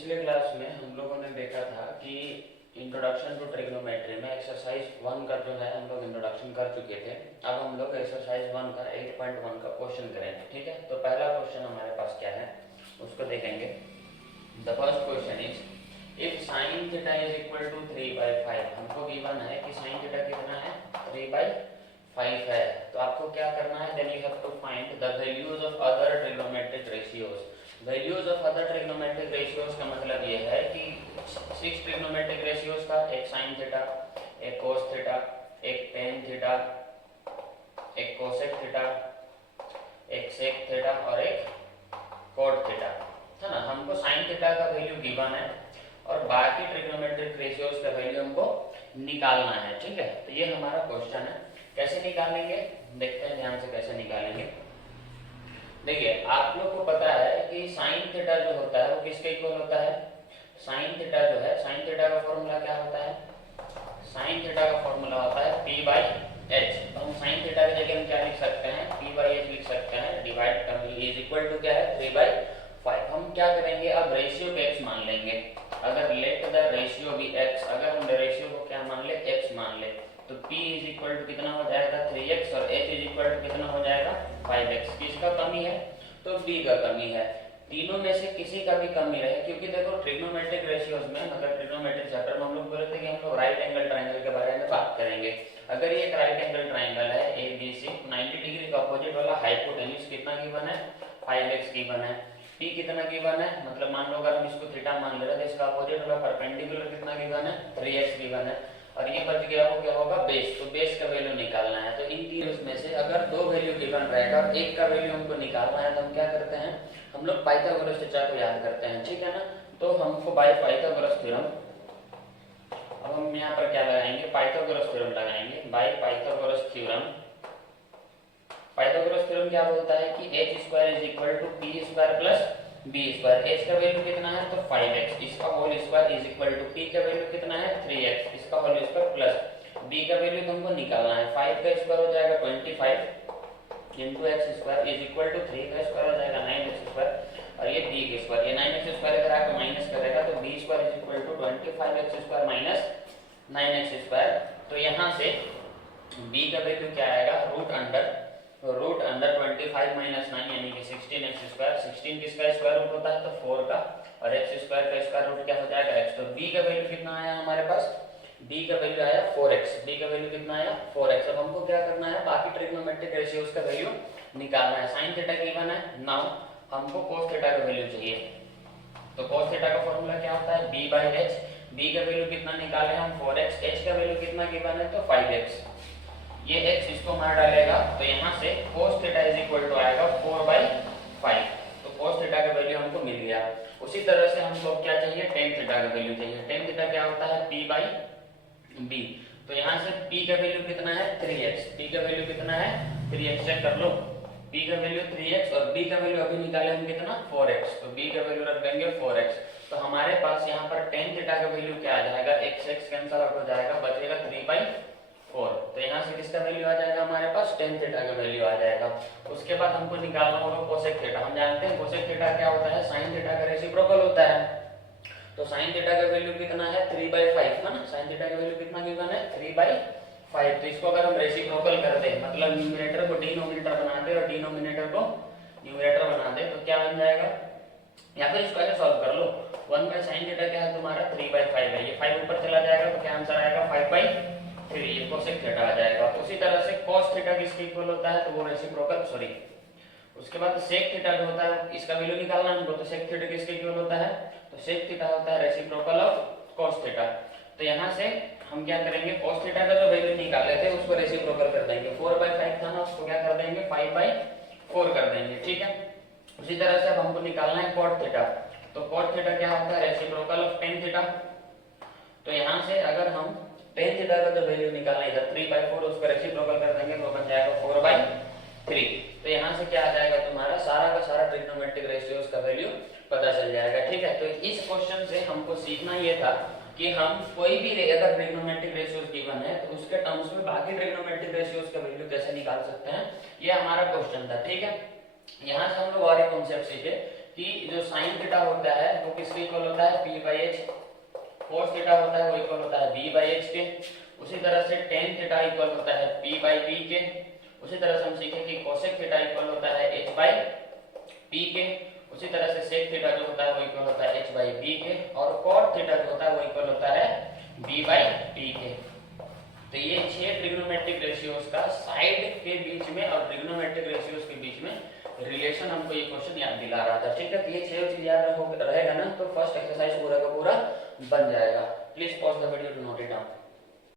पिछले क्लास में हम लोगों ने देखा था कि इंट्रोडक्शन टू ट्रिग्नोमेट्री में एक्सरसाइज 1 का जो है हम लोग इंट्रोडक्शन कर चुके थे। अब हम लोग एक्सरसाइज 1 का 8.1 का क्वेश्चन करेंगे। ठीक है, तो पहला क्वेश्चन हमारे पास क्या है उसको देखेंगे। The first question is if sine theta is equal to 3/5। हमको गिवन है कि साइन थीटा कितना है, 3/5 है। तो आपको क्या करना है, then you have to find the values of other trigonometric ratios. Values of other trigonometric ratios का मतलब ये है कि 6 ट्रिग्नोमेट्रिक रेशियोज का, एक साइन थीटा, एक कोस थीटा, एक टेन थीटा, एक कोसेक थीटा, एक सेक थीटा और एक कॉट थीटा, है ना। हमको साइन थीटा का वैल्यू गिवन है और बाकी ट्रिग्नोमेट्रिक रेशियोज का वैल्यू हमको निकालना है। ठीक है, तो ये हमारा क्वेश्चन है। कैसे निकालेंगे देखते हैं ध्यान से कैसे निकालेंगे। देखिए, आप लोग को पता है कि साइन थीटा जो होता है वो किसके इक्वल होता है। साइन थीटा जो है, साइन थीटा का फॉर्मूला क्या होता है, साइन थीटा का फॉर्मूला होता है p/h। तो हम साइन थीटा की जगह हम क्या लिख सकते हैं, p/h लिख सकते हैं, डिवाइड कर इज इक्वल टू क्या है, 3/5। हम क्या करेंगे, अब रेशियो को x मान लेंगे। अगर let the ratio be x, अगर हम रेशियो को क्या मान ले, x मान ले, तो p इज इक्वल टू कितना हो जाएगा, 3x, और h इज इक्वल टू कितना हो जाएगा, 5x। किसका कमी है, तो b का कमी है। तीनों में से किसी का भी कमी रहे, क्योंकि देखो ट्रिग्नोमेट्रिक रेशियोज में, मतलब ट्रिग्नोमेट्रिक चैप्टर में हम लोग बोले थे कि हम लोग राइट एंगल ट्रायंगल के बारे में बात करेंगे। अगर ये एक राइट एंगल ट्रायंगल है ABC, 90 डिग्री का अपोजिट वाला हाइपोटेन्यूज कितना गिवन है, 5x गिवन है। p कितना गिवन है, मतलब मान लो अगर हम इसको थीटा मान ले रहे हैं तो इसका अपोजिट वाला परपेंडिकुलर कितना गिवन है, 3x गिवन है। और ये बच गया वो क्या होगा, बेस। तो बेस का वैल्यू निकालना है। तो इन तीनों में से अगर दो वैल्यू गिवन रहेगा और एक का वैल्यू हमको निकालना है, तो हम क्या करते हैं, हम लोग पाइथागोरस थ्योरम को याद करते हैं। ठीक है ना, तो हमको बाय पाइथागोरस थ्योरम, अब हम यहाँ पर क्या लगाएंगे, पाइथागोरस थ्योरम लगाएंगे। By Pythagoras theorem, Pythagoras theorem क्या बोलता है कि h² is equal to p² plus b²। h का वैल्यू कितना है, तो 5x, इसका whole square is equal to p का वैल्यू कितना है, 3x, इसका होल स्क्वायर प्लस b का वैल्यू तुमको निकालना है। 5 का स्क्वायर हो जाएगा 25 into x² is equal to 3 का स्क्वायर हो जाएगा 9x², और ये b का स्क्वायर, ये 9x² अगर आके माइनस करेगा तो b² is equal to 25x² minus 9x²। तो यहाँ से b का वैल्यू क्या आएगा, रूट अंडर 25 माइनस 9 यानी कि 16x²। 16 किसका स्क्वायर रूट होता है, तो 4 का, और x² का स्क्वायर रूट क्या हो जाएगा, x। तो b का वैल्यू कितना आया हमारे पास, b का वैल्यू आया 4x। b का वैल्यू कितना आया, 4x। अब हमको क्या करना है, बाकी ट्रिग्नोमेट्रिक रेशियोज का वैल्यू निकालना है। साइन थीटा गिवन है, नाउ हमको cos थीटा का वैल्यू चाहिए। तो cos थीटा का फॉर्मूला क्या होता है, b/h। b का वैल्यू कितना निकाले हम, 4x। h का वैल्यू कितना गिवन है, तो 5x। ये x इसको मार डालेगा तो यहाँ से cos theta is equal to आएगा 4/5। तो cos थीटा का वैल्यू हमको मिल गया। उसी तरह से हमको क्या चाहिए, tan थीटा का वैल्यू चाहिए। tan थीटा क्या होता है, p/b। तो यहाँ से p का वैल्यू कितना है, 3x। p का वैल्यू कितना है, 3x, चेक कर लो। p का वैल्यू 3x और b का वैल्यू अभी निकाले हम कितना, 4x। तो b का वैल्यू रख देंगे 4x। तो हमारे पास यहाँ पर tan थीटा का वैल्यू क्या आ जाएगा, x कैंसिल आउट हो जाएगा, बचेगा 3/4। तो यहाँ से किसका वैल्यू आ जाएगा हमारे पास, tan थीटा का वैल्यू आ जाएगा। उसके बाद हमको निकालना होगा कोसेक थीटा। हम जानते हैं कोसेक थीटा क्या होता है, साइन थीटा का रेसिप्रोकल होता है। तो साइन थीटा का वैल्यू कितना है, 3/5 है ना। साइन थीटा का वैल्यू कितना गिवन है, 3/5। तो इसको अगर हम रेसिप्रोकल कर दें, मतलब न्यूमरेटर को डिनोमिनेटर बना दे और डिनोमिनेटर को न्यूमरेटर बना दे, तो क्या बन जाएगा, या फिर इसको ऐसे सॉल्व कर लो। 1/sin थीटा क्या है तुम्हारा, 3/5 है। ये 5 ऊपर चला जाएगा तो क्या आंसर आएगा, 5/3। ये कोसेक थीटा आ जाएगा। उसी तरह से cos थीटा किसके इक्वल होता है, तो वो रेसिप्रोकल, सॉरी, उसके बाद सेक थीटा जो होता है इसका वैल्यू निकालना हमको। तो सेक थीटा किसके इक्वल होता है, तो सेक थीटा होता है रेसिप्रोकल ऑफ cos थीटा। तो यहाँ से हम क्या करेंगे, cos थीटा का जो वैल्यू निकाले थे उसको रेसिप्रोकल कर देंगे। 4/5 था ना, उसको क्या कर देंगे, 5/4 कर देंगे। ठीक है, उसी तरह से अब हमको निकालना है cot थीटा। तो cot थीटा क्या होता है, रेसिप्रोकल ऑफ tan थीटा। तो यहाँ से अगर हम tan थीटा का जो वैल्यू निकालना है, इधर 3/4 उसको रेसिप्रोकल कर देंगे तो बन जाएगा 4/3। तो यहाँ से क्या आ जाएगा तुम्हारा, सारा का सारा ट्रिग्नोमेट्रिक रेशियोज का वैल्यू पता चल जाएगा। ठीक है, तो इस क्वेश्चन से हमको सीखना ये था कि हम कोई भी अगर ट्रिग्नोमेट्रिक रेशियोज गिवन है तो उसके टर्म्स में बाकी ट्रिग्नोमेट्रिक रेशियोज का वैल्यू कैसे निकाल सकते हैं, ये हमारा क्वेश्चन था। ठीक है, यहाँ से हम लोग और एक कॉन्सेप्ट सीखे कि जो साइन थीटा होता है वो किसके इक्वल होता है, P by H. Cos theta होता है वो इक्वल होता है बी बाई एच के। उसी तरह से टेन थीटा इक्वल होता है पी बाई बी के। उसी तरह से हम सीखे कि कोसेक थीटा इक्वल होता है एच बाई पी के। उसी तरह से सेक थीटा जो होता है वो इक्वल होता है एच बाई बी के। और कॉट थीटा जो होता है वो इक्वल होता है बी बाई टी के। तो ये 6 ट्रिग्नोमेट्रिक रेशियोज का साइड के बीच में और ट्रिग्नोमेट्रिक रेशियोज के बीच में रिलेशन हमको ये क्वेश्चन याद दिला रहा था। ठीक है, तो ये 6 चीज याद रहेगा ना तो फर्स्ट एक्सरसाइज पूरा का पूरा बन जाएगा। Please pause the video to note it down.